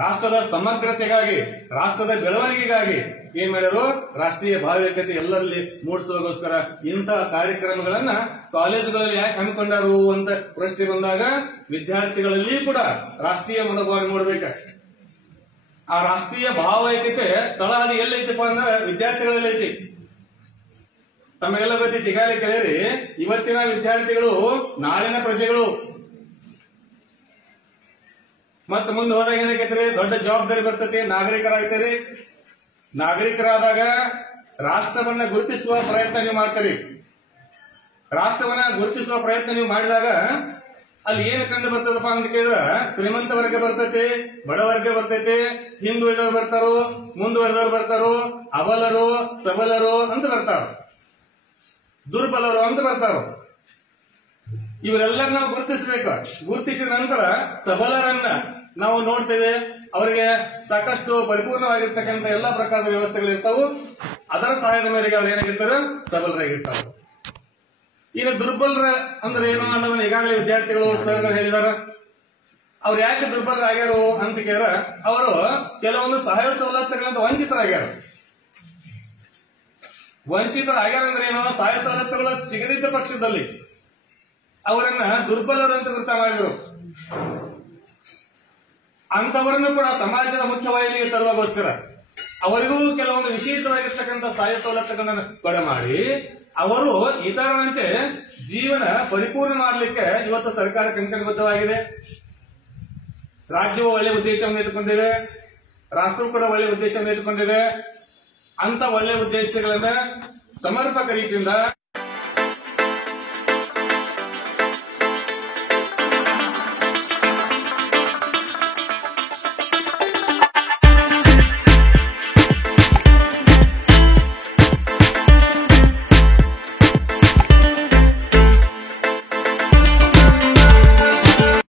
ರಾಷ್ಟ್ರದ ಸಮಗ್ರತೆಗಾಗಿ, ರಾಷ್ಟ್ರದ ಬೆಳವಣಿಗೆಗಾಗಿ ಏನ್ ಮಾಡ್ಯಾರು? ರಾಷ್ಟ್ರೀಯ ಭಾವೈಕ್ಯತೆ ಎಲ್ಲರಲ್ಲಿ ಮೂಡಿಸೋಗೋಸ್ಕರ ಇಂತಹ ಕಾರ್ಯಕ್ರಮಗಳನ್ನ ಕಾಲೇಜುಗಳಲ್ಲಿ ಯಾಕೆ ಹಮ್ಮಿಕೊಂಡಾರು ಅಂತ ಪ್ರಶ್ನೆ ಬಂದಾಗ ವಿದ್ಯಾರ್ಥಿಗಳಲ್ಲಿ ಕೂಡ ರಾಷ್ಟ್ರೀಯ ಮನೋಭಾವನೆ ಮೂಡಬೇಕ. ಆ ರಾಷ್ಟ್ರೀಯ ಭಾವೈಕ್ಯತೆ ತಳಹದಿ ಎಲ್ಲೈತಪ್ಪ ಅಂದ್ರೆ ವಿದ್ಯಾರ್ಥಿಗಳಲ್ಲಿ ಐತಿ. ತಮಗೆಲ್ಲ ಗೊತ್ತೈತಿ, ಈಗಾಗಲೇ ಕೇಳಿರಿ, ಇವತ್ತಿನ ವಿದ್ಯಾರ್ಥಿಗಳು ನಾಳಿನ ಪ್ರಜೆಗಳು. ಮತ್ತ ಮುಂದೆ ಹೋದಾಗ ಏನಾಗೈತ್ರಿ? ದೊಡ್ಡ ಜವಾಬ್ದಾರಿ ಬರ್ತೈತಿ, ನಾಗರಿಕರಾಗ್ತೀರಿ. ನಾಗರಿಕರಾದಾಗ ರಾಷ್ಟ್ರವನ್ನ ಗುರುತಿಸುವ ಪ್ರಯತ್ನ ನೀವು ಮಾಡ್ತೀರಿ. ರಾಷ್ಟ್ರವನ್ನ ಗುರುತಿಸುವ ಪ್ರಯತ್ನ ನೀವು ಮಾಡಿದಾಗ ಅಲ್ಲಿ ಏನು ಕಂಡು ಬರ್ತದಪ್ಪ ಅಂತ ಕೇಳಿದ್ರ, ಶ್ರೀಮಂತ ವರ್ಗ ಬರ್ತೈತಿ, ಬಡವರ್ಗ ಬರ್ತೈತಿ, ಹಿಂದುಳಿದವರು ಬರ್ತಾರೋ, ಮುಂದುವರೆದವರು ಬರ್ತಾರೋ, ಅಬಲರು ಸಬಲರು ಅಂತ ಬರ್ತಾರ, ದುರ್ಬಲರು ಅಂತ ಬರ್ತಾರ. ಇವರೆಲ್ಲರನ್ನ ನಾವು ಗುರುತಿಸಬೇಕು. ಗುರುತಿಸಿದ ನಂತರ ಸಬಲರನ್ನ ನಾವು ನೋಡ್ತೇವೆ. ಅವರಿಗೆ ಸಾಕಷ್ಟು ಪರಿಪೂರ್ಣವಾಗಿರ್ತಕ್ಕಂಥ ಎಲ್ಲಾ ಪ್ರಕಾರದ ವ್ಯವಸ್ಥೆಗಳು ಇರ್ತಾವು. ಅದರ ಸಹಾಯದ ಮೇರೆಗೆ ಅವ್ರು ಏನಾಗಿರ್ತಾರೆ, ಸಬಲರಾಗಿರ್ತಾರೆ. ಇನ್ನು ದುರ್ಬಲರ ಅಂದ್ರೆ ಏನು ಅನ್ನೋದನ್ನ ಈಗಾಗಲೇ ವಿದ್ಯಾರ್ಥಿಗಳು ಸರ್ ಹೇಳಿದಾರ. ಅವ್ರು ಯಾಕೆ ದುರ್ಬಲರಾಗ್ಯಾರು ಅಂತ ಕೇಳ, ಅವರು ಕೆಲವೊಂದು ಸಹಾಯ ಸವಲತ್ತುಗಳಿಂದ ವಂಚಿತರಾಗ್ಯಾರ. ವಂಚಿತರಾಗ್ಯಾರಂದ್ರೆ ಏನು, ಸಹಾಯ ಸವಲತ್ತುಗಳು ಸಿಗದಿದ್ದ ಪಕ್ಷದಲ್ಲಿ ಅವರನ್ನ ದುರ್ಬಲರು ಅಂತ ಗುರುತ ಮಾಡಿದ್ರು. ಅಂತವರನ್ನು ಕೂಡ ಸಮಾಜದ ಮುಖ್ಯವಾಹಿನಿಗೆ ತರುವಾಗೋಸ್ಕರ ಅವರಿಗೂ ಕೆಲವೊಂದು ವಿಶೇಷವಾಗಿರ್ತಕ್ಕಂಥ ಸಹಾಯ ಸವಲತ್ತುಗಳನ್ನ ಕೊಡಮಾಡಿ ಅವರು ಇತರರಂತೆ ಜೀವನ ಪರಿಪೂರ್ಣ ಮಾಡಲಿಕ್ಕೆ ಇವತ್ತು ಸರ್ಕಾರ ಕಂಕಣಬದ್ಧವಾಗಿದೆ. ರಾಜ್ಯವು ಒಳ್ಳೆ ಉದ್ದೇಶವನ್ನು ಇಟ್ಟುಕೊಂಡಿದೆ, ರಾಷ್ಟ್ರವು ಕೂಡ ಒಳ್ಳೆ ಉದ್ದೇಶವನ್ನು ಇಟ್ಟುಕೊಂಡಿದೆ. ಅಂತ ಒಳ್ಳೆ ಉದ್ದೇಶಗಳನ್ನ ಸಮರ್ಪಕ ರೀತಿಯಿಂದ